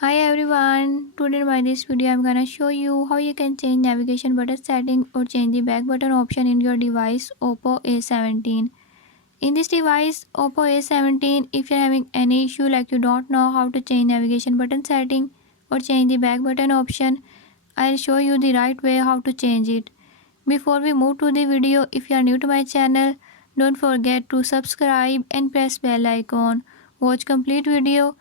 Hi everyone, today in this video I'm gonna show you how you can change navigation button setting or change the back button option in your device Oppo A17. In this device Oppo A17, if you're having any issue like you don't know how to change navigation button setting or change the back button option, I'll show you the right way how to change it. Before we move to the video, if you are new to my channel, don't forget to subscribe and press bell icon. Watch complete video